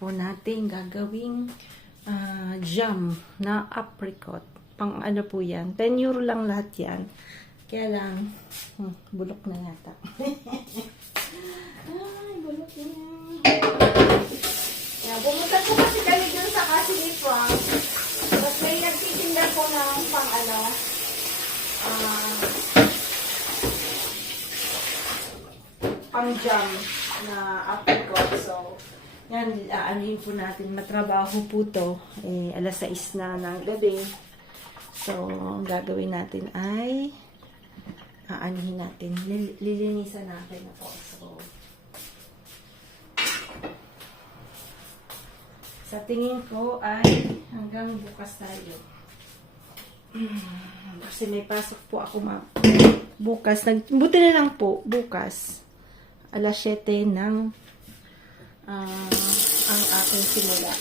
Po natin gagawing jam na apricot. Pang ano po yan. 10 euro lang lahat yan. Kaya lang, bulok na yata. Ay, bulok na. Yeah, bumunta po kasi kami dun sa kasi ni Frank. Tapos may nagtitinda po ng pang ano, pang jam na apricot. So, yan, aanuhin po natin. Matrabaho po to. Alas 6 na ng gabi. So, ang gagawin natin ay aanuhin natin. Lilinisan natin na po. So, sa tingin ko ay hanggang bukas tayo. Kasi may pasok po ako bukas. Buti na lang po, bukas. Alas 7 ng ang aking simula.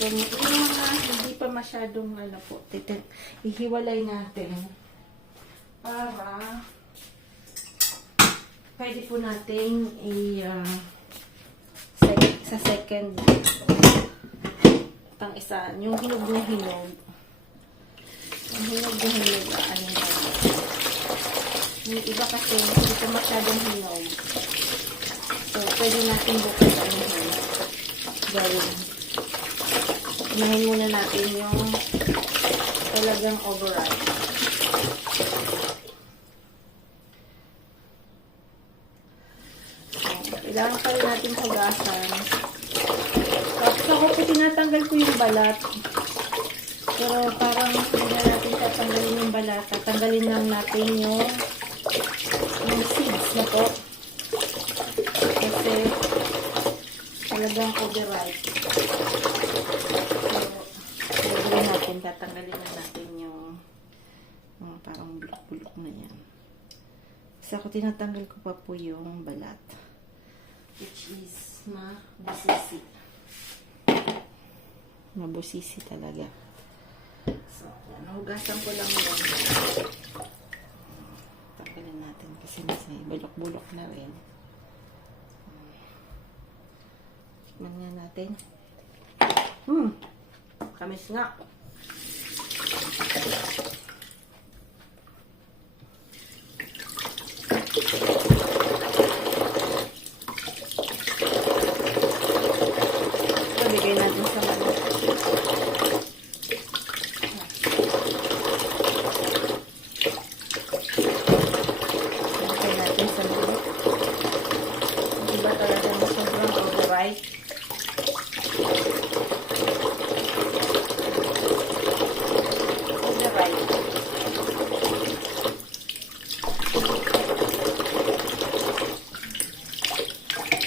So, yung mga hindi pa masyadong ano po, ihiwalay natin para pwede po natin sa second pang isa, yung hinog na hinog. Yung hinog na hinog, ano na. Yung iba kasi, hindi pa masyadong hinog. So, pwede natin bukas ano gawin. Unahin muna natin yung talagang overripe. So, kailangan pa rin natin hugasan. Tapos ako po tinatanggal ko yung balat. Pero parang hindi na natin tatanggalin yung balat. Tatanggalin lang natin yung seeds na po. Kasi talagang overripe. So, gagawin natin. Tatanggalin lang natin yung parang bulok-bulok na yan. Kasi ako tinatanggal ko pa po yung balat. Which is mabusisi. Mabusisi talaga. So, yan. Hugasan ko lang yun. Tanggalin natin kasi may bulok-bulok na rin. Tikman nga natin. Kamis nga. Bigay natin sa balat. Bigay natin sa balat. Diba talaga na sobrang overripe? Overripe.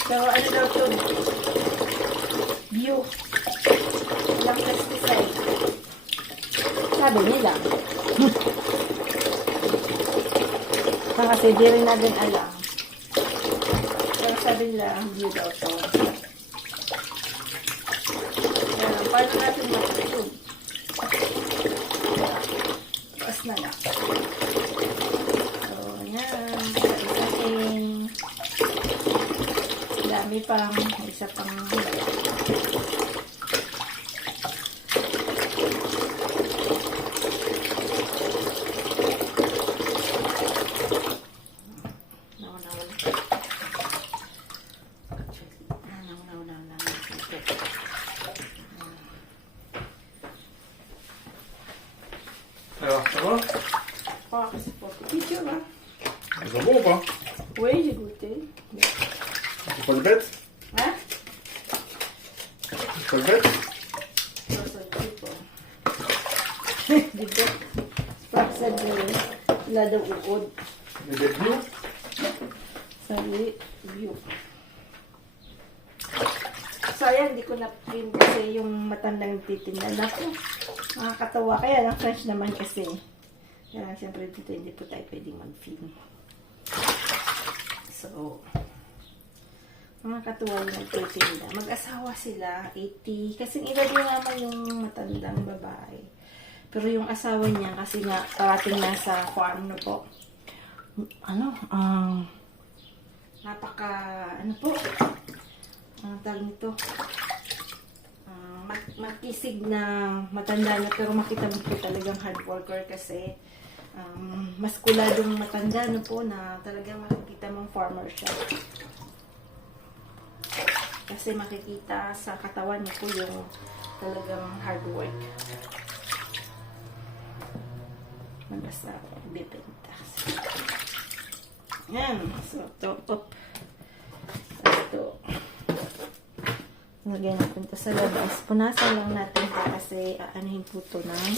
So, ano daw ito? View. Walang pesticide. Sabi nila. Kasi di rin natin alam. Pero sabi nila, view daw ito. Paano natin mag-view? Taas na lang. So, yan. Isa-isahin. Dami pang isa pang Alors, ça va? pas c'est pas petit là. Ça va bon ou pas? Oui, j'ai goûté. C'est pas le bête? Hein? C'est pas le bête? Non, ça ne dit pas. Du bête. Pas que ça de la de uod. Les bêtes bio? Sabi, view. So, ayan, hindi ko na-film kasi yung matandang titinda. Naku, nakakatawa. Kaya lang French naman kasi. Kaya lang, siyempre dito hindi po tayo pwedeng mag-film. So, nakakatuwa yung nagtitinda. Mag-asawa sila, 80. Kasi iba din naman yung matandang babae. Pero yung asawa niya, kasi nga parating nasa farm na po. Napaka, tawag nito, makisig na matanda na, pero makita mo po talagang hard worker kasi maskuladong matanda na po na talagang makikita mong farmer siya. Kasi makikita sa katawan niya po yung talagang hard work. Basta bibenta. Yan. So, top up. Ito. Lagyan natin ito sa labas. Punasan lang natin ito kasi aanihin po ito ng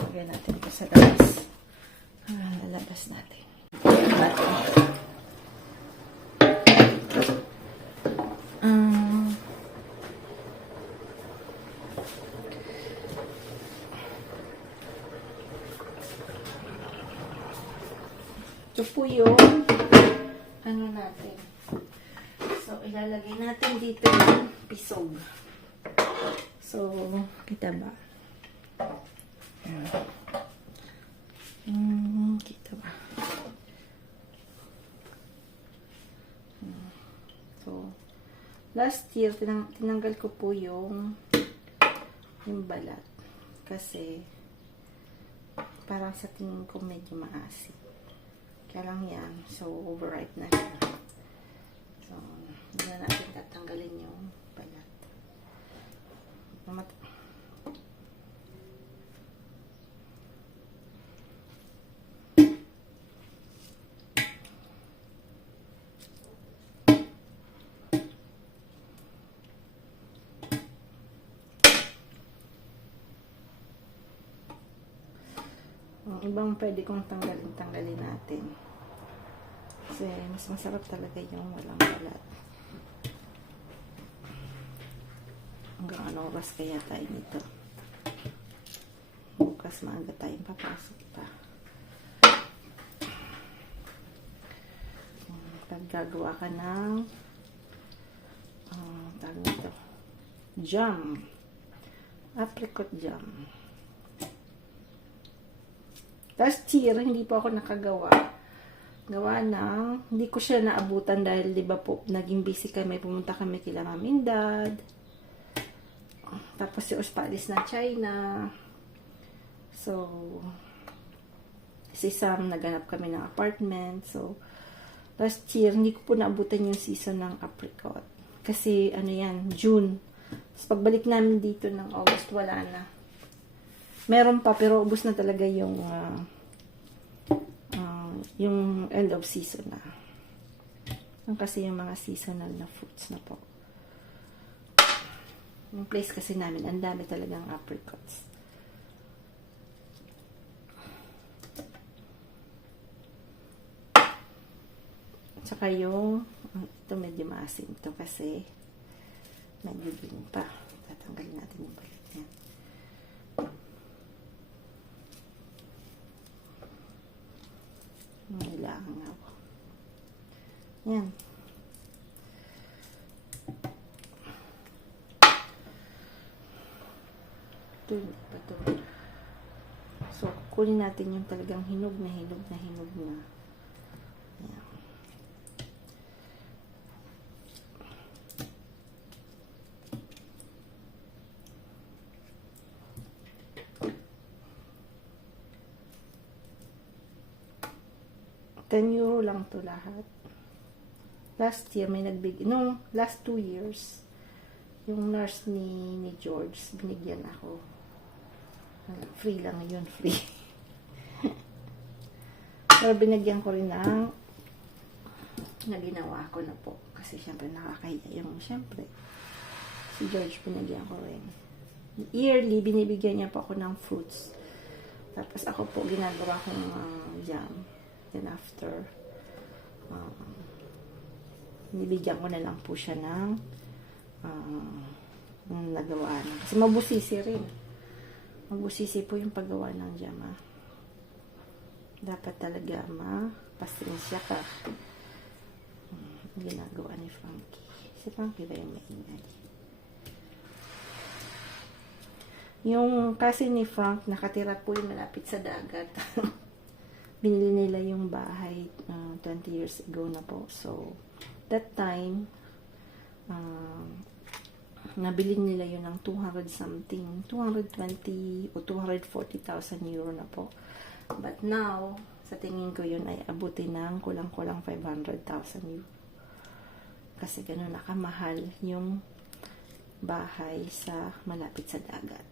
lagyan natin ito sa labas. Lalabas natin. Ito po yung natin. So, ilalagay natin dito yung pisog. So, kita ba? Kita ba? So, last year, tinanggal ko po yung balat. Kasi, parang sa tingin ko medyo maasim. Kaya lang yan. So, overripe na siya. So, hindi na natin tatanggalin yung balat. Ibang pwede kong tanggalin natin. Kasi mas masarap talaga yung walang balat. Hanggang anong oras kaya tayo nito? Bukas maaga tayong papasok pa. Pag gagawa ka ng tawag nito, jam. Apricot jam. Last year, hindi po ako nakagawa. Gawa ng, hindi ko siya naabutan dahil, di ba po, naging busy kami. Pumunta kami kila Mom and Dad. Tapos si Ospadis na China. So, si Sam, naganap kami ng apartment. So, last year, hindi ko po naabutan yung season ng apricot. Kasi, June. Tapos, pagbalik namin dito ng August, wala na. Meron pa, pero ubos na talaga yung end of season na. Yung kasi yung mga seasonal na fruits na po. Yung place kasi namin, ang dami talagang apricots. Tsaka yung, ito medyo maasim ito kasi medyo din pa. Tatanggalin natin yung balit niya. Nilaang ako. Yan. Ito, pa ito. So, kunin natin yung talagang hinog na. Yan. 10 euro lang to lahat. Last year, may nagbigay. No, last 2 years, yung nurse ni George, binigyan ako. Free lang yun, free. Pero binigyan ko rin ng na ginawa ko na po. Kasi syempre nakakahiya yung, syempre, si George binigyan ko rin. Yearly, binibigyan niya po ako ng fruits. Tapos ako po, ginagawa kong jam. Then after, nibigyan ko na lang po siya ng nagawa na. Kasi mabusisi rin. Mabusisi po yung paggawa ng jam. Dapat talaga mapasensya ka. Ginagawa ni Frankie. Si Frankie ba yung maingay? Yung kasi ni Frank, nakatira po yung malapit sa dagat. Binili nila yung bahay 20 years ago na po. So, that time, nabili nila yun ng 200 something, 220 o 240,000 euro na po. But now, sa tingin ko yun ay abutin ng kulang-kulang 500,000 euro. Kasi gano'n nakamahal yung bahay sa malapit sa dagat.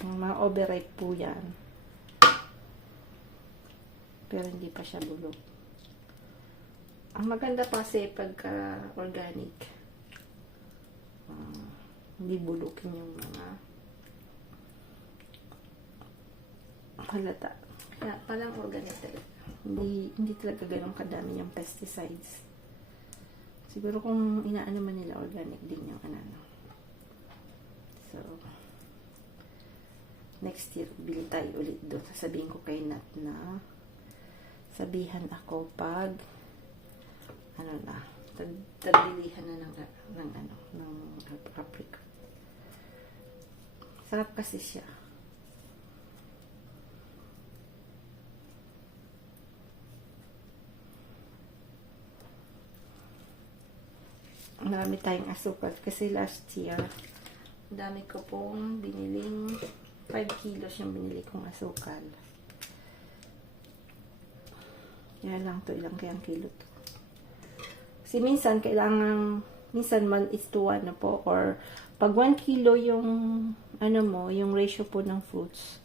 Mga overripe po yan. Pero hindi pa siya bulok. Ang maganda pa kasi pagka organic, hindi bulukin yung mga halata. Kaya palang organic talaga. Hindi talaga ganun kadami yung pesticides. Siguro kung inaano man nila, organic din yung ano. So, next year, bili tayo ulit doon. Sasabihin ko kay Nat na sabihan ako pag tagbilihan na ng apricot. Sarap kasi siya. Marami tayong asukal kasi last year dami ko pong biniling 5 kilos yung binili kong asukal. Kaya lang to, ilang kayang kilo to. Kasi minsan, minsan 1:1 na po, or pag 1 kilo yung, yung ratio po ng fruits,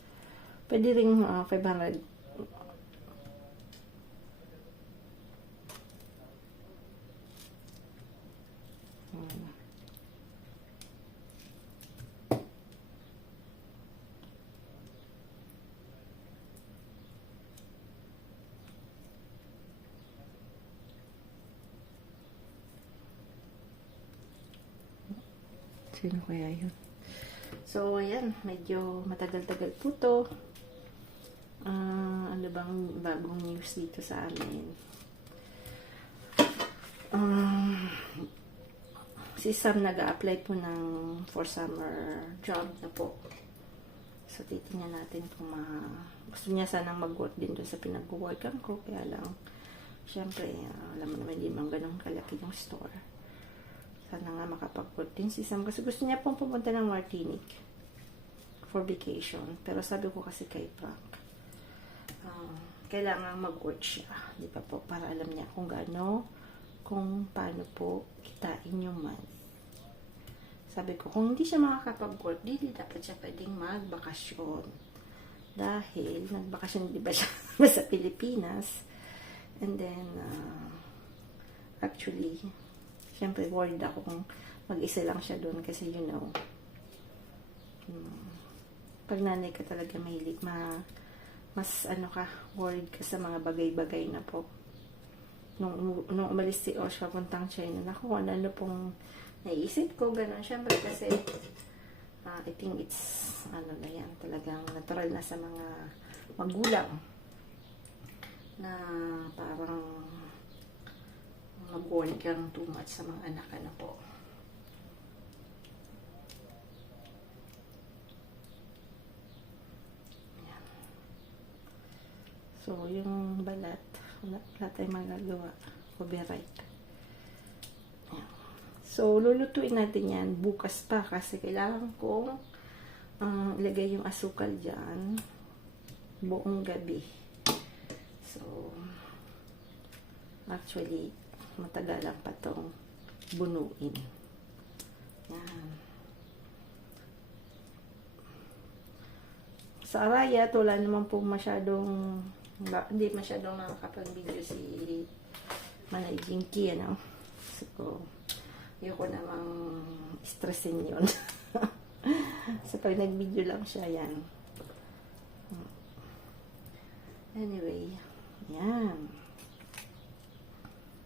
pwede rin 500. Sino kaya yun? So, ayan. Medyo matagal-tagal po to. Ano bang bagong news dito sa amin? Si Sam nag-a-apply po for summer job na po. So, titingnan natin kung gusto niya sanang mag-work din doon sa pinag-workan ko. Kaya lang, syempre, alam mo naman, hindi man ganun kalaki yung store. Sana nga makapag-work din si Sam kasi gusto niya pong pumunta ng Martinique for vacation. Pero sabi ko kasi kay Frank, kailangan mag-work siya. Di ba po? Para alam niya kung paano po kitain yung money. Sabi ko, kung hindi siya makakapag-work, di dapat siya pwedeng mag-bakasyon. Dahil, nag-bakasyon di ba siya sa Pilipinas? And then, actually, siyempre, worried ako kung mag-isa lang siya doon kasi, pag nanay ka talaga mahilig, mas worried ka sa mga bagay-bagay na po. Nung umalis si Osh papuntang China, naku, ano pong naisip ko, gano'n. Siyempre, kasi, I think it's, talagang natural na sa mga magulang na parang mag-worry kang too much sa mga anak na po. Ayan. So, yung balat, wala tayong magagawa. Copyright. Ayan. So, lulutuin natin yan bukas pa kasi kailangan kong ilagay yung asukal dyan buong gabi. So, actually, matagalan pa itong bunuin. Yan. Sa Arayat, wala naman po hindi masyadong nakakapag-video si Manay Jinky, So, ayoko namang stressin yun. So, pag nag-video lang siya, yan. Anyway, yan.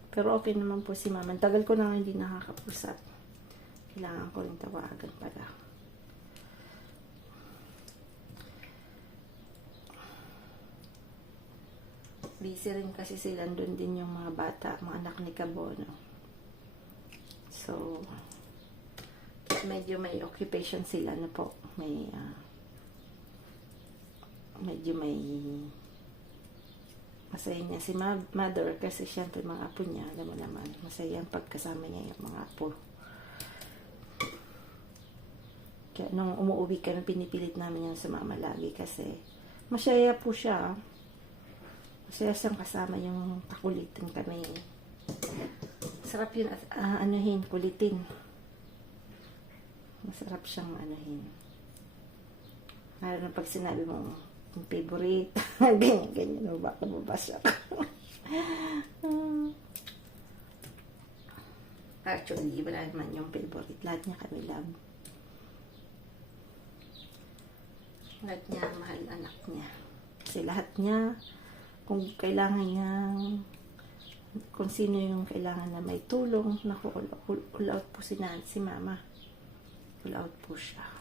Pero okay naman po si mama. Tagal ko na nga hindi nakakapusat. Kailangan ko rin tawagan pala. Busy rin kasi sila. Doon din yung mga bata, mga anak ni Kabono. So, medyo may occupation sila na po. May, medyo may masaya niya si mother kasi syempre mga apo niya, alam mo naman, masaya ang pagkasama niya yung mga apo. Kaya nung umuwi kami, pinipilit namin yan sumama lagi kasi masaya po siya. Masaya siyang kasama yung kakulitin kami. Sarap yun anuhin, kulitin. Masarap siyang anuhin. Lalo na pag sinabi mo yung favorite, ganyan, o baka mabasa ka. Actually, wala naman yung favorite. Lahat niya kami love. Lahat niya, mahal anak niya. Kasi lahat niya, kung kailangan niya, kung sino yung kailangan na may tulong, naku, all out po si mama. All out po siya.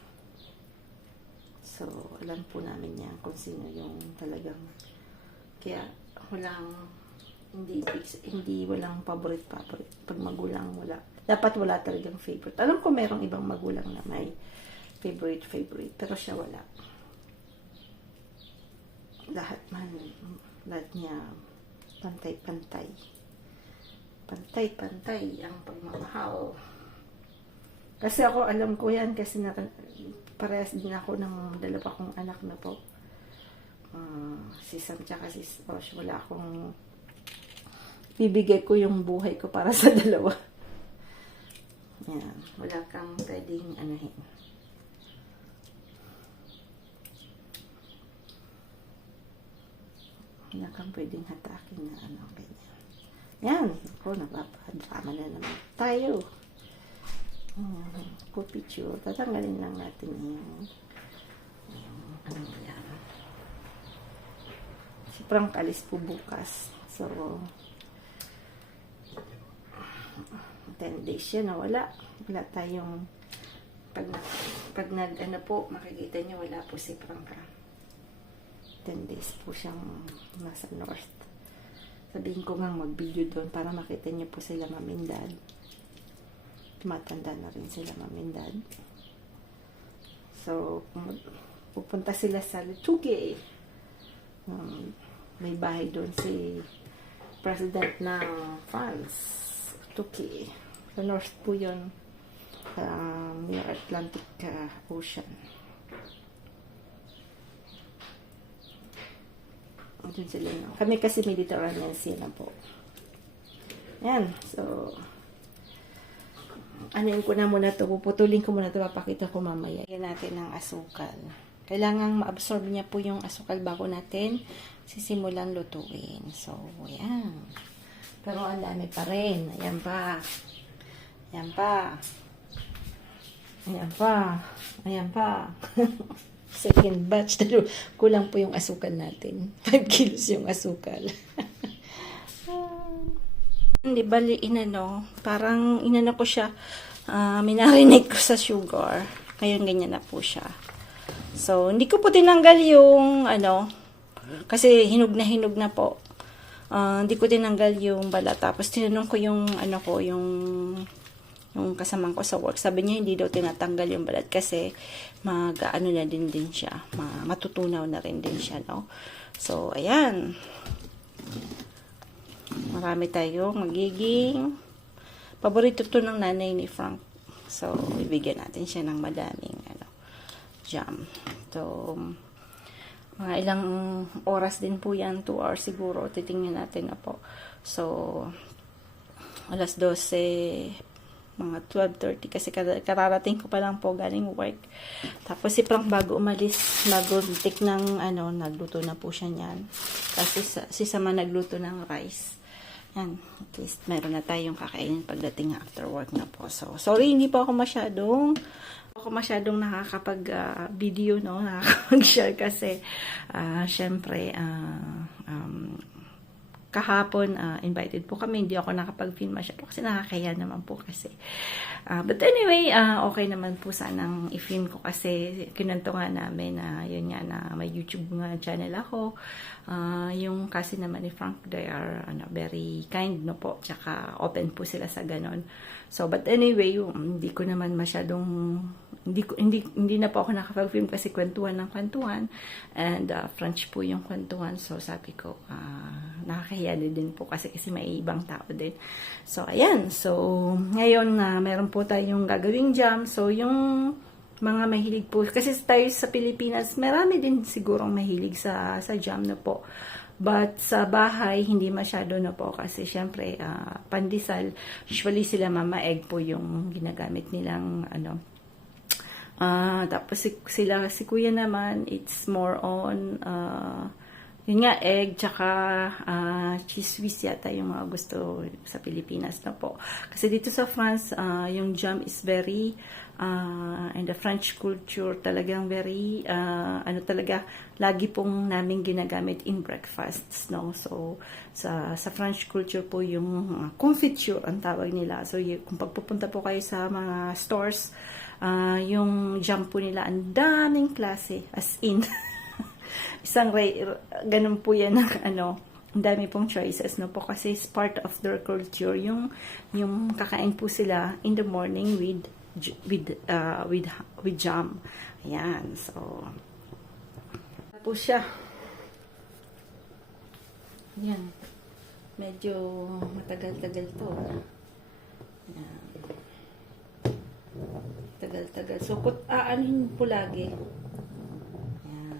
So, alam po namin yan kung sino yung talagang, kaya walang favorite. Pag magulang, wala. Dapat wala talagang favorite. Alam ko merong ibang magulang na may favorite, pero siya wala. Lahat niya pantay-pantay. Pantay-pantay ang pagmamahal. Kasi ako, alam ko yan kasi parehas din ako ng dalawa kong anak na po. Si Sam tsaka si Osh, wala akong bibigay ko yung buhay ko para sa dalawa. Yan. Wala kang pwedeng anuhin. Wala kang pwedeng hatakin na ano, ganyan. Yan. Ako, napapadrama na naman tayo. Picture. Tatanggalin lang natin yung ano yan. Si Frank alis po bukas. So, 10 days siya na wala. Wala tayong pag ano po, makikita niyo wala po si Frank. 10 days po siyang nasa north. Sabihin ko nga mag-video doon para makita niyo po sila mom and dad. Matanda na rin sila mom and dad. So, pupunta sila sa Lutuge. May bahay doon si President ng France. Lutuge. Sa north po yun. Near Atlantic Ocean. Doon sila. Kami kasi Mediterranean Sea na po. Yan. So, anuin ko na muna ito. Puputulin ko muna ito. Papakita ko mamaya. Lagyan natin ng asukal. Kailangang ma-absorb niya po yung asukal bago natin sisimulan lutuin. So, ayan. Pero ang dami pa rin. Ayan pa. Ayan pa. Ayan pa. Ayan pa. Second batch. Kulang po yung asukal natin. 5 kilos yung asukal. Hindi bali parang inano ko siya, minarinate ko sa sugar. Ngayon ganyan na po siya. So, hindi ko po tinanggal yung kasi hinog na po. Hindi ko tinanggal yung balat. Tapos tinanong ko yung yung kasamang ko sa work. Sabi niya hindi daw tinatanggal yung balat kasi na din siya. Matutunaw na rin din siya, no? So, ayan. Marami tayo magiging paborito to ng nanay ni Frank. So, ibigyan natin siya ng madaming jam. So, mga ilang oras din po yan, 2 hours siguro. Titingnan natin na po. So, alas 12, mga 12:30 kasi kararating ko pa lang po galing work. Tapos si Frank bago umalis, naglutik ng nagluto na po siya niyan. Kasi si Sama nagluto ng rice. Yan, at least meron na tayong kakainin pagdating after work na po. So, sorry, hindi po ako masyadong Ako masyadong video, no? Nakakapag-share kasi, syempre, kahapon, invited po kami. Hindi ako nakapag-film masyado kasi nakakaya naman po kasi. But anyway, okay naman po sanang i-film ko kasi kinanto nga namin na yun nga na may YouTube nga channel ako. Yung kasi naman ni Frank, they are very kind, no po. Tsaka open po sila sa ganon. So, but anyway, hindi ko naman masyadong hindi na po ako nakapag-film kasi kwentuhan ng kwentuhan and French po yung kwentuhan. So sabi ko nakakahiya din po kasi may ibang tao din. So ayan, so ngayon meron po tayong gagawing jam. So yung mga mahilig po kasi tayo sa Pilipinas, marami din sigurong mahilig sa jam na po. But sa bahay, hindi masyado na po kasi syempre pandesal, usually sila mama egg po yung ginagamit nilang tapos si kuya naman, it's more on yun nga, egg tsaka cheese whiz yata yung mga gusto sa Pilipinas na po. Kasi dito sa France, yung jam is very and the French culture talagang very talaga lagi pong namin ginagamit in breakfasts, no? So sa French culture po yung confiture ang tawag nila. So kung pagpupunta po kayo sa mga stores, yung jam po nila ang daming klase, as in ganun po yan ng ang dami pong choices, no po, kasi it's part of their culture yung kakain po sila in the morning with jam. Ayan, so po siya. Ayan, medyo matagal-tagal to. Ayan, tagal-tagal. So anuhin po lagi. Ayan,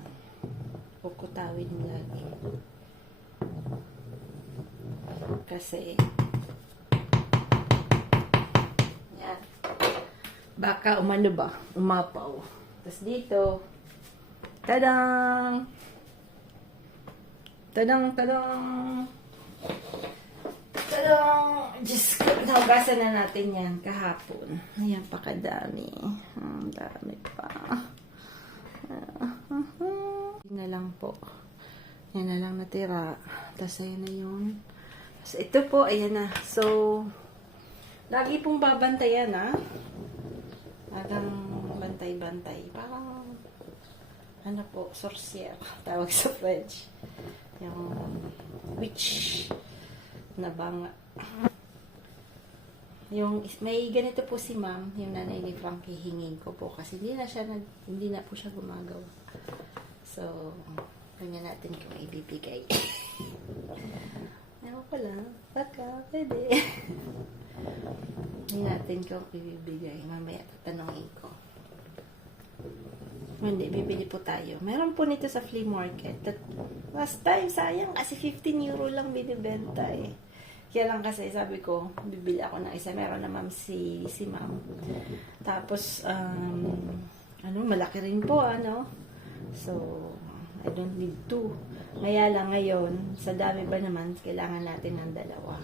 kukutawin mo lagi kasi yan, baka umapaw. Tapos dito, tadang, Diyos ko, nahugasan na natin yan kahapon. Ayan, pakadami. Ang dami pa. Yan na lang po. Yan na lang natira. Tapos ayan na yun. So, ito po, ayan na. So, lagi pong babantayan, Lagang bantay-bantay. Parang, po, sorcier. Tawag sa French. Yung witch na banga. Yung, may ganito po si ma'am, yung nanay ni Frankie, hingin ko po. Kasi hindi na po siya gumagawa. So, ganyan natin kung ibibigay. Ewan ko lang. Baka, pwede. Hindi natin kung ibibigay. Mamaya tatanungin ko. Hindi, bibili po tayo. Meron po nito sa flea market. Last time, sayang kasi 15 euro lang binibenta Kaya lang kasi sabi ko, bibili ako ng isa. Meron na ma'am si ma'am. Tapos, malaki rin po, So, I don't need two. Kaya lang ngayon, sa dami ba naman, kailangan natin ng dalawa.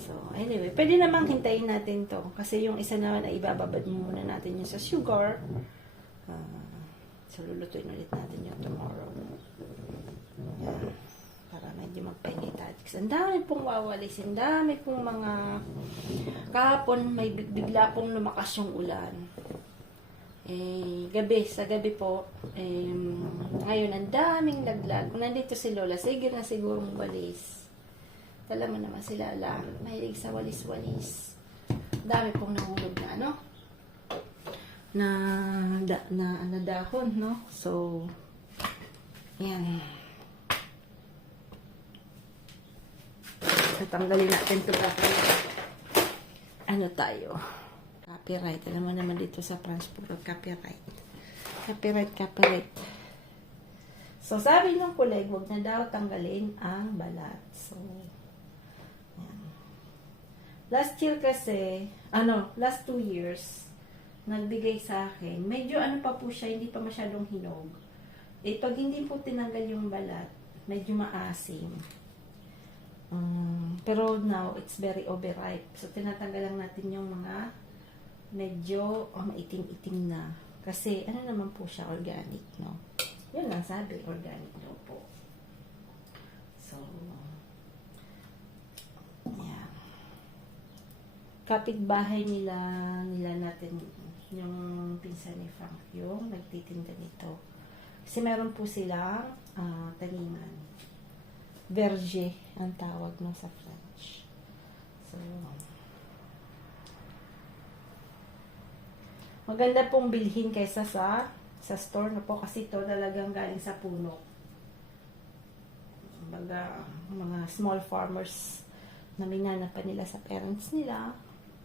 So, anyway, pwede namang hintayin natin to. Kasi yung isa naman ay ibababad muna natin yun sa sugar. So, lulutuin ulit natin yung tomorrow. Yan. Para medyo magpainit natin. Kasi ang dami pong wawalis. Ang dami pong mga kahapon, may bigla pong lumakas yung ulan. Sa gabi po, ngayon, ang daming laglag. Kung nandito si Lola, sige na sigurong walis. Alam mo naman sila, mahilig sa walis-walis. Dami pong nahulog na dahon, no? So, yan. Tatanggalin natin ito tayo. Copyright. Alam mo naman dito sa France, puro copyright. Copyright. So, sabi ng kuleg, huwag na daw tanggalin ang balat. So, yan. Last year kasi, last 2 years, nagbigay sa akin. Medyo pa po siya, hindi pa masyadong hinog. Pag hindi po tinanggal yung balat, medyo maasim. Pero now, it's very overripe. So, tinatanggal lang natin yung mga medyo maitim-itim na. Kasi ano naman po siya, organic, no? Yun lang sabi, organic daw po. So, yeah. Kapitbahay nila natin yung pinsan ni Frank, yung nagtitinda nito. Kasi meron po silang taniman. Verge ang tawag no sa French. So, maganda pong bilhin kaysa sa store na po kasi ito talagang galing sa puno. Mga small farmers na minana pa nila sa parents nila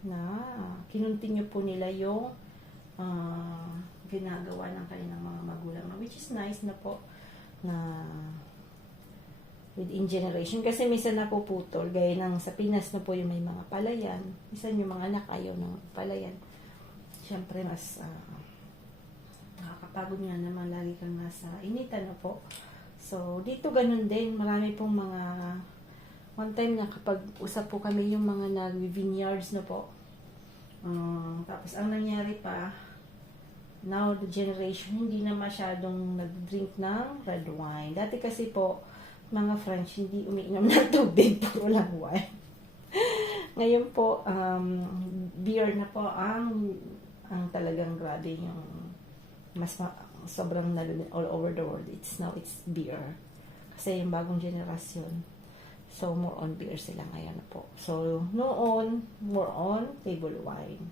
na kinuntinyo po nila yung ginagawa ng kanilang mga magulang, which is nice na po na within generation kasi minsan napuputol gaya ng sa Pinas na po yung may mga palayan, minsan yung mga anak ayaw ng palayan, syempre mas nakakapagod nga naman lagi kang nasa initan na po. So dito ganun din, marami pong mga one time na kapag usap po kami yung mga nag-vineyards na po. Tapos ang nangyari pa, now the generation hindi na masyadong nag-drink ng red wine. Dati kasi po, mga French hindi umiinom ng tubig, puro lang wine. Ngayon po, beer na po ang talagang grabe yung sobrang all over the world. It's beer. Kasi yung bagong generasyon. So, more on beer sila ngayon po. So, noon, more on table wine.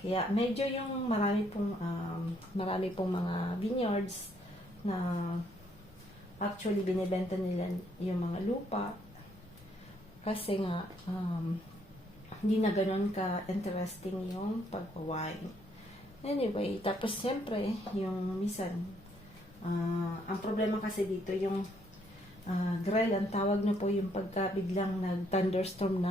Kaya, medyo yung marami pong mga vineyards na actually binibenta nila yung mga lupa. Kasi nga, hindi na ganun ka-interesting yung pagpa-wine. Anyway, tapos siyempre, yung minsan, ang problema kasi dito, yung grell, ang tawag na po yung pagka biglang nag-thunderstorm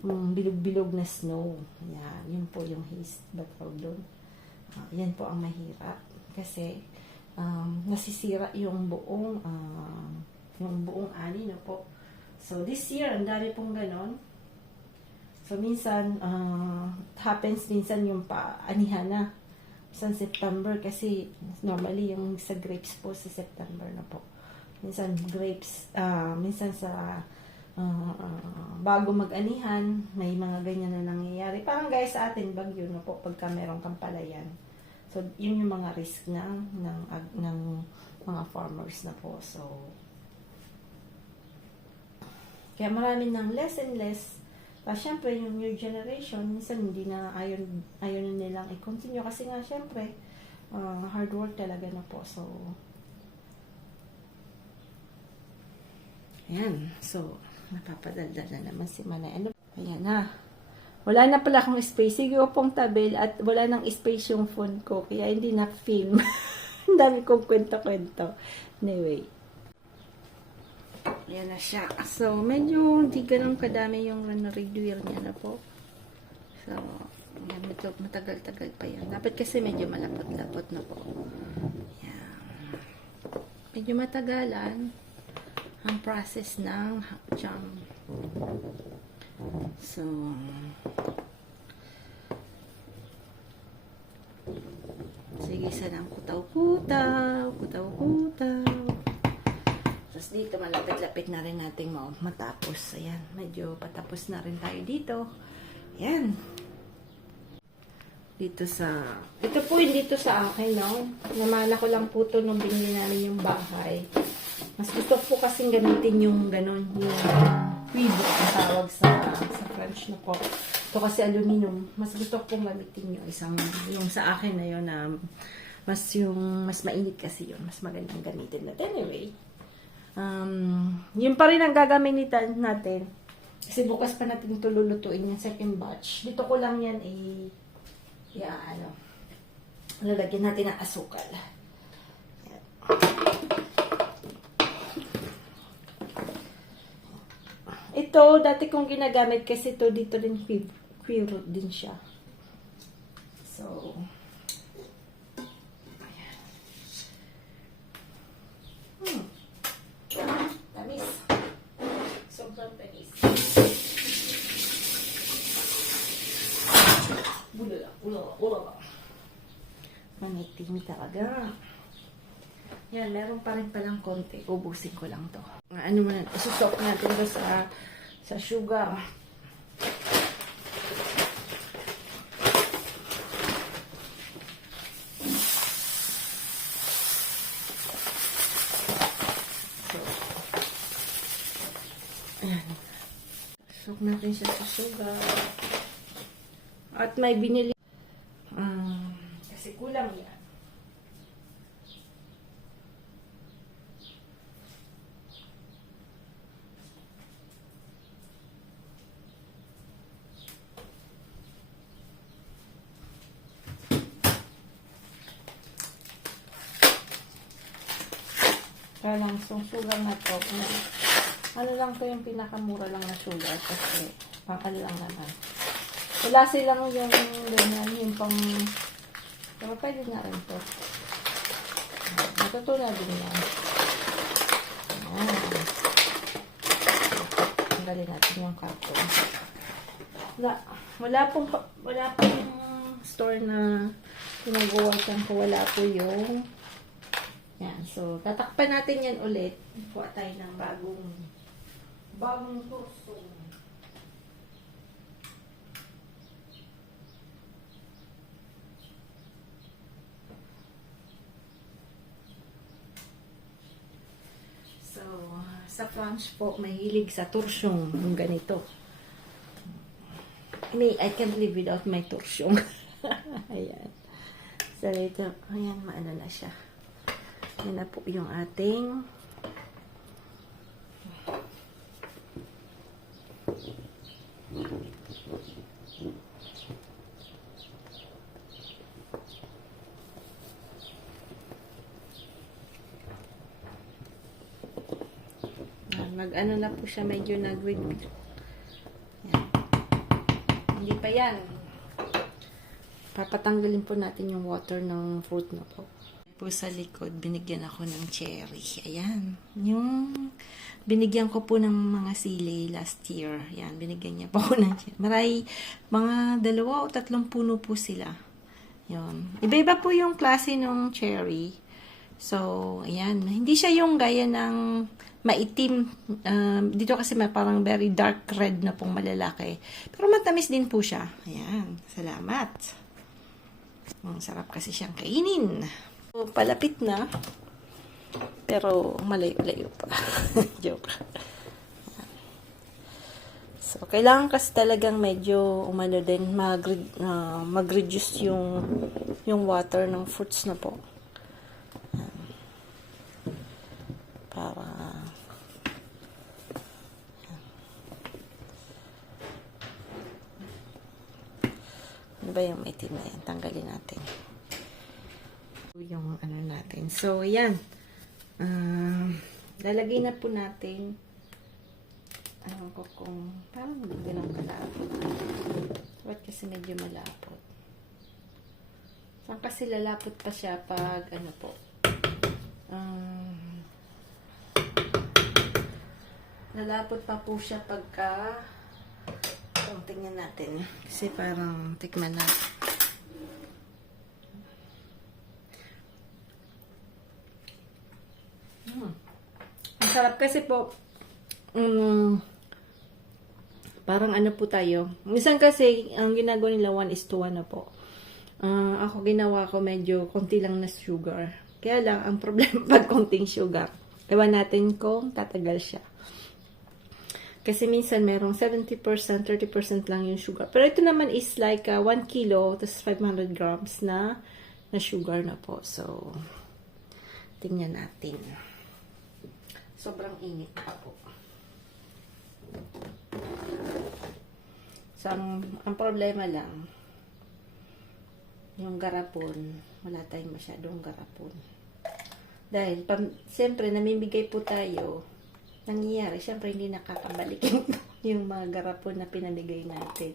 ng bilog-bilog na snow. Yan, yun po yung haze ba tawag doon. Yan po ang mahirap. Kasi, nasisira yung buong ani na po. So, this year, ang dami pong ganon. So, minsan, it happens minsan yung paanihan na. Minsan September, kasi normally yung sa grapes po sa September na po. Minsan grapes, minsan sa bago mag-anihan, may mga ganyan na nangyayari. Parang guys sa atin, bagyo na po pagka merong kampalayan. So, yun yung mga risk ng mga farmers na po. So, kaya marami ng less and less. Syempre, yung new generation, minsan hindi na ayaw nilang i-continue. Kasi nga, syempre, hard work talaga na po. So, ayan. So, napapadaldal na naman si Manay. Ayan na. Wala na pala akong space. Sige pong tabel at wala nang space yung phone ko. Kaya hindi na-film. Ang dami kong kwento-kwento. Anyway. Ayan na siya. So, medyo hindi ganun kadami yung reducer niya na po. So, ayan, matagal-tagal pa yan. Dapat kasi medyo malapot-lapot na po. Ayan. Medyo matagalan ang process ng jam. So, sige, sanang kutaw-kutaw. Tapos dito, malapit-lapit na rin natin matapos. Ayan, medyo patapos na rin tayo dito. Ayan. Ito po yung dito sa akin, no? Namana ko lang po ito nung binili namin yung bahay. Mas gusto ko kasing gamitin yung ganon, yung quibo ang tawag sa French na po. Ito kasi aluminum. Mas gusto ko pong gamitin yung sa akin na yun na mas mainit kasi yun. Mas magandang gamitin natin. Anyway, yun pa rin ang gagamitin natin. Kasi bukas pa natin ito lulutuin yung second batch. Dito ko lang yan lalagyan natin ng asukal. Yan. Ito, dati kong ginagamit kasi ito dito din queer din siya. So, ayan. Tamis. Sobrang tamis. Ulo lang. creamy talaga. Yan, meron pa rin palang konti. Ubusin ko lang to. Ano man, isusok natin to sa sugar. Sok natin siya sa sugar. At may binili. Kasi kulang yan. Kaya lang, sugar na to. Ano lang to yung pinakamura lang na sugar kasi pang ano lang naman. Wala silang yung ganyan, yung pang pero pwede na rin to. Matutunan din yan. Tanggalin natin yung carton. Wala pong store na ginagawa siyang wala po yung yan. So, tatakpan natin yan ulit. Kuha tayo ng bagong tosto. So, sa French po, mahilig sa torsyong. Yung ganito. I can't live without my torsyong. Ayan. So, ito. Ayan, maano na siya. Yan na po yung ating mag-ano na po siya, medyo nag-wig. Hindi pa yan. Papatanggalin po natin yung water ng fruit na po. Po sa likod, binigyan ako ng cherry. Ayan. Yung binigyan ko po ng mga sili last year. Ayan, binigyan niya po ako ng cherry. Mga 2 o 3 puno po sila. Yun. Iba-iba po yung klase ng cherry. So, ayan. Hindi siya yung gaya ng maitim. Dito kasi parang very dark red na pong malalaki. Pero matamis din po siya. Ayan. Salamat. Ang sarap kasi siyang kainin. So, palapit na. Pero malayo-layo pa. Joke. So, kailangan kasi talagang medyo umano din mag-reduce yung water ng fruits na po. Para ano ba yung itim na yan? Tanggalin natin. Yung ano natin. So, ayan. Lalagay na po natin. Alam ko kung parang ganun kalapot. Ba't kasi medyo malapot? Saan kasi lalapot pa siya pag ano po? Lalapot pa po siya pagka tingnan natin. Kasi parang tikman na. Ang sarap kasi po parang ano po tayo. Minsan kasi ang ginagawa nila 1:1 na po. Ako ginawa ko medyo konti lang na sugar. Kaya lang ang problema pag konting sugar. Ewan natin kung tatagal siya. Kasi minsan merong 70%, 30% lang yung sugar. Pero ito naman is like 1 kilo, tas 500 grams na sugar na po. So, tingnan natin. Sobrang init pa po. So, ang problema lang, yung garapon, wala tayong masyadong garapon. Dahil, siyempre, namimigay po tayo, nangyayari, siyempre hindi nakakabalik yung mga garapon na pinamigay natin.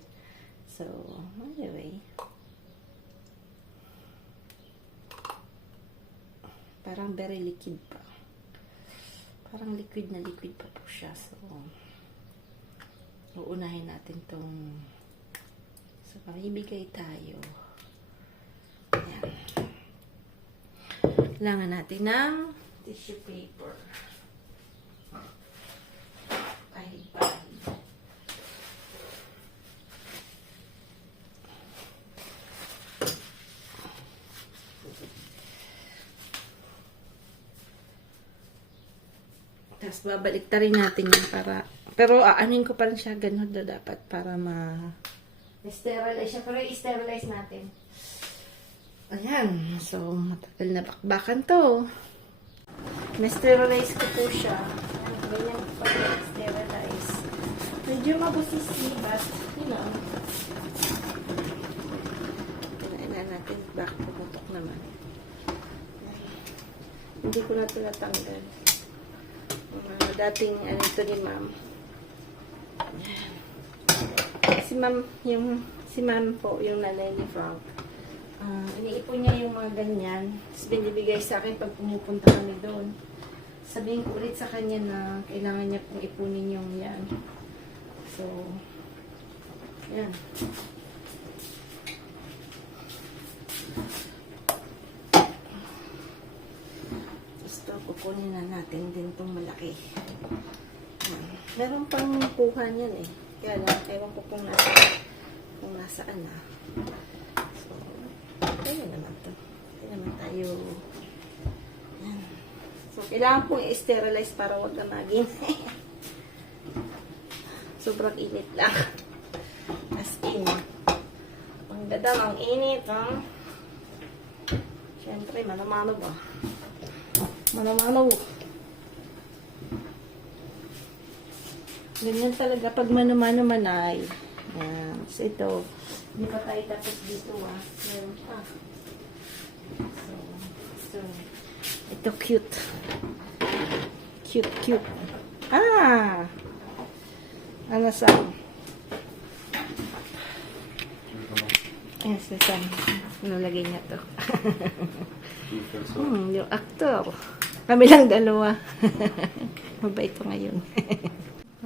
So, anyway. Parang very liquid pa. Parang liquid na liquid pa po siya. So, uunahin natin tong so, mamimigay tayo. Ayan. Kailangan natin ng tissue paper. Pahid-pahid. Tapos babalik rin natin yan para, pero aanin ko pa rin siya ganun na dapat para sterilize siya. Pero i-sterilize natin. Ayan. So, matagal na bakbakan to. Na-sterilize ko po siya. Ayan, ganyan pa sterilize. Medyo mabusisi, but, you know. Kailangan natin. Baka pumutok naman. Hindi ko na ito natanggal. Dating ano ito ni ma'am. Si ma'am po, yung nanay ni Frank. Iniipon niya yung mga ganyan. Tapos binibigay sa akin pag pumupunta kami doon. Sabihin ko ulit sa kanya na kailangan niya pong ipunin yung yan. So, yan. Gusto, kukunin na natin din itong malaki. Meron pang kuha niyan eh. Kaya lang, ewan ko kung nasaan na. So, kaya naman ito. Kaya naman tayo. Yan. So, kailangan pong i-sterilize para wag na maging. Sobrang init lang. As in. Ang dadam, ang init, ha? Siyempre, manamano ba? Manamano. Ganyan talaga pag manumano-manay. Ayan. So, ito. Hindi pa tayo tapos dito, ah. Meron pa. So, ito cute. Cute. Ah! Ano sa? Ayan, sa ano lagay niya to? Yung actor. Kami lang dalawa. Mabait ko ngayon.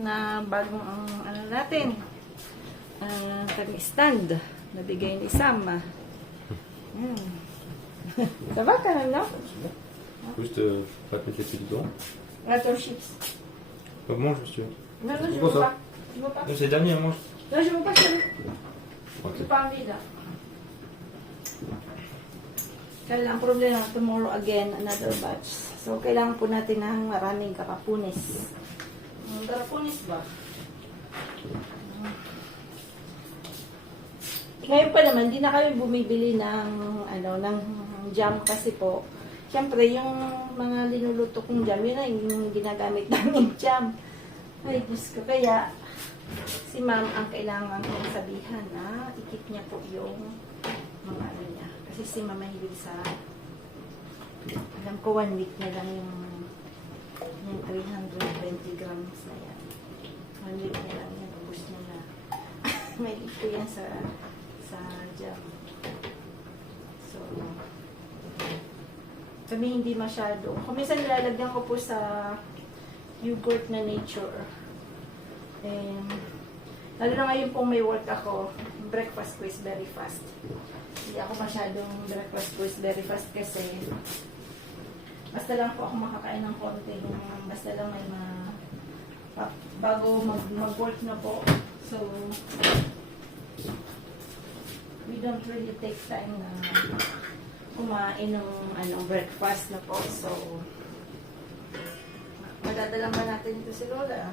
Na bagong ang ano natin kami stand nabigay ni Sam. Ça va quand même, non? Juste, pas te mettre les pieds dedans. Raton chips. Pas mange, monsieur. Non, je Pourquoi veux ça? pas. Je veux pas. Non, c'est le dernier, mange. Non, je veux pas celui. Ok. J'ai pas envie là. Kailangan problema tomorrow again another batch. So kailangan po natin ng maraming kakapunis. Kakapunis ba? Ngayon pa naman, hindi na kami bumibili ng ng jam kasi po. Siyempre, yung mga linuluto kong jam, yun na yung ginagamit namin jam. Ay, Diyos ko. Kaya, si ma'am ang kailangan kong sabihan na ikip niya po yung mga ano niya. Kasi si ma'am mahilig sa, alam ko 1 week na lang yung 320 grams na yan. 1 week na lang yan. Ubus niya na. Mahilig ko yan sa jam. So, kami hindi masyado. Kung minsan nilalagyan ko po sa yogurt na nature. And, lalo na ngayon pong may work ako, breakfast ko is very fast. Hindi ako masyadong breakfast ko is very fast kasi basta lang po ako makakain ng konti. Basta lang may bago mag-work na po. So, we don't really take time na kumain ng breakfast na po. So, madadala ba natin ito si Lola?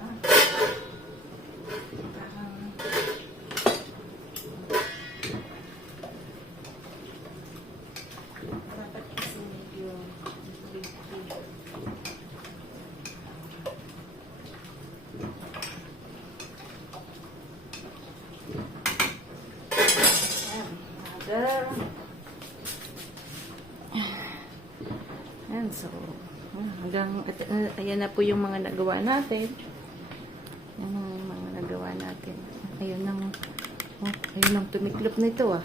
Dapat kasi medyo big. Ayan, so hanggang ayan na po yung mga nagawa natin. Yan ang mga nagawa natin. Ayun ang tumiklop na ito, ah.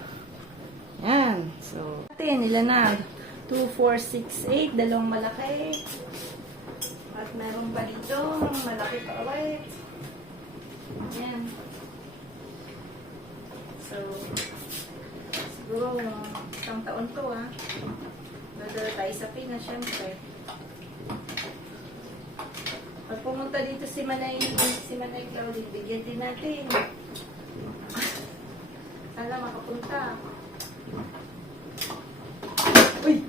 Yan. So, natin, ilan na? 2, 4, 6, 8. Dalawang malaki. At meron pa dito. Malaki pa ulit. Yan. So, siguro isang taon to, ah. Dadala tayo sa Pinas, syempre. Pag pumunta dito si Manay Claudine, bigyan din natin. Sana makapunta. Uy!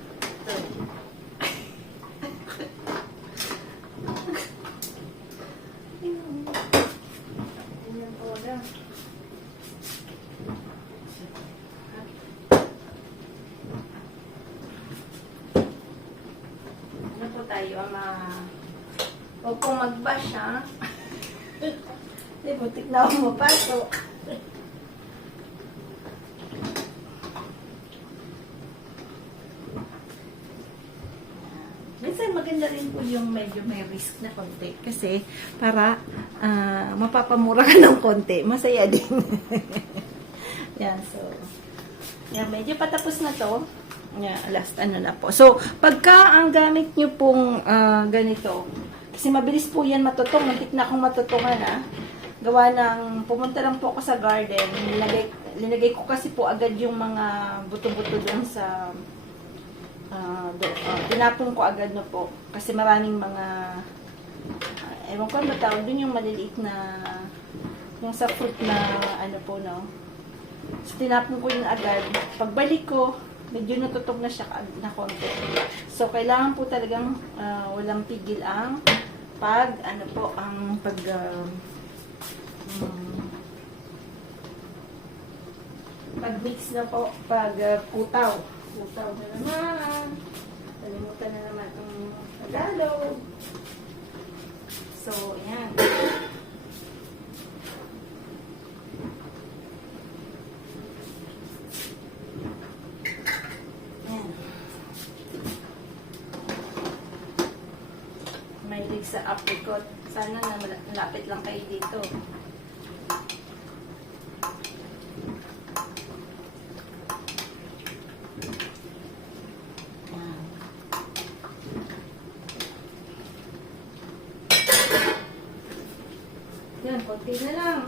Ayan po na. Ano po tayo, ama? Huwag pong mag-bash, ha? Hindi, butik na ako mapasok. Minsan maganda rin po yung medyo may risk na konti. Kasi para mapapamura ka ng konti. Masaya din. Yan, so. Yan, medyo patapos na to. Yeah, last ano na po. So, pagka ang gamit nyo pong ganito, kasi mabilis po yan matutong. Nakit na akong matutungan, ha. Gawa ng, pumunta lang po ako sa garden. Linagay ko kasi po agad yung mga buto-buto doon sa, tinapon ko agad na po. Kasi maraming mga, ewan ko ano tawag doon, yung maliliit na, yung sa fruit na, ano po, no. So, tinapon ko yun agad. Pagbalik ko, medyo natutog na siya na konti. So, kailangan po talagang walang pigil ang pag-mix na po, putaw. Putaw na naman. Kalimutan na naman itong Tagalog. So, yan. Mahilig sa apricot. Sana na malapit lang kayo dito. Yan, konti na lang.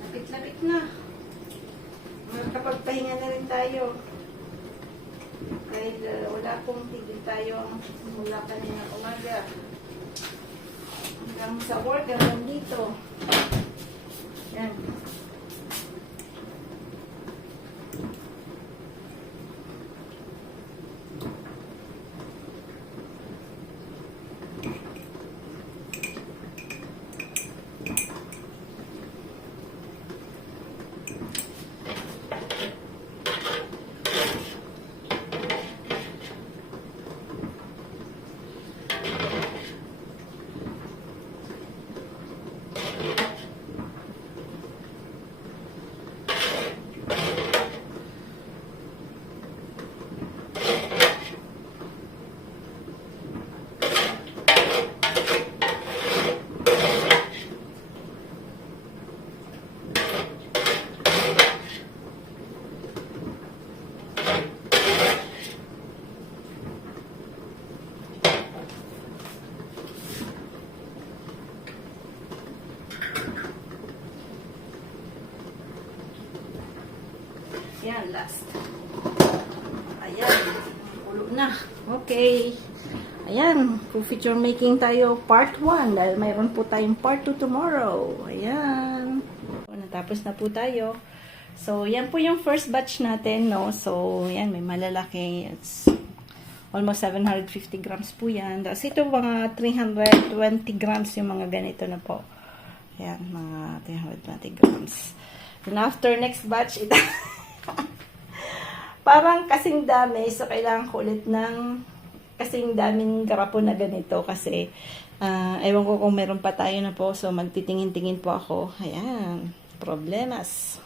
Lapit-lapit na. Makakapagpahinga na rin tayo. Dahil wala pong tigil tayo mula kanina umaga. Hanggang sa work, hanggang dito. Yan. Yan, last. Ayan. Ulo na. Okay. Ayan. Feature making tayo part 1. Dahil mayroon po tayong part 2 tomorrow. Ayan. Natapos na po tayo. So, yan po yung first batch natin, no? So, yan. May malalaki. It's almost 750 grams po yan. Tapos ito mga 320 grams yung mga ganito na po. Ayan. Mga 320 grams. And after next batch, ito parang kasing dami, so kailangan ko ulit ng kasing daming garapon na ganito kasi ewan ko kung meron pa tayo na po, so magtitingin-tingin po ako. Ayan, problemas.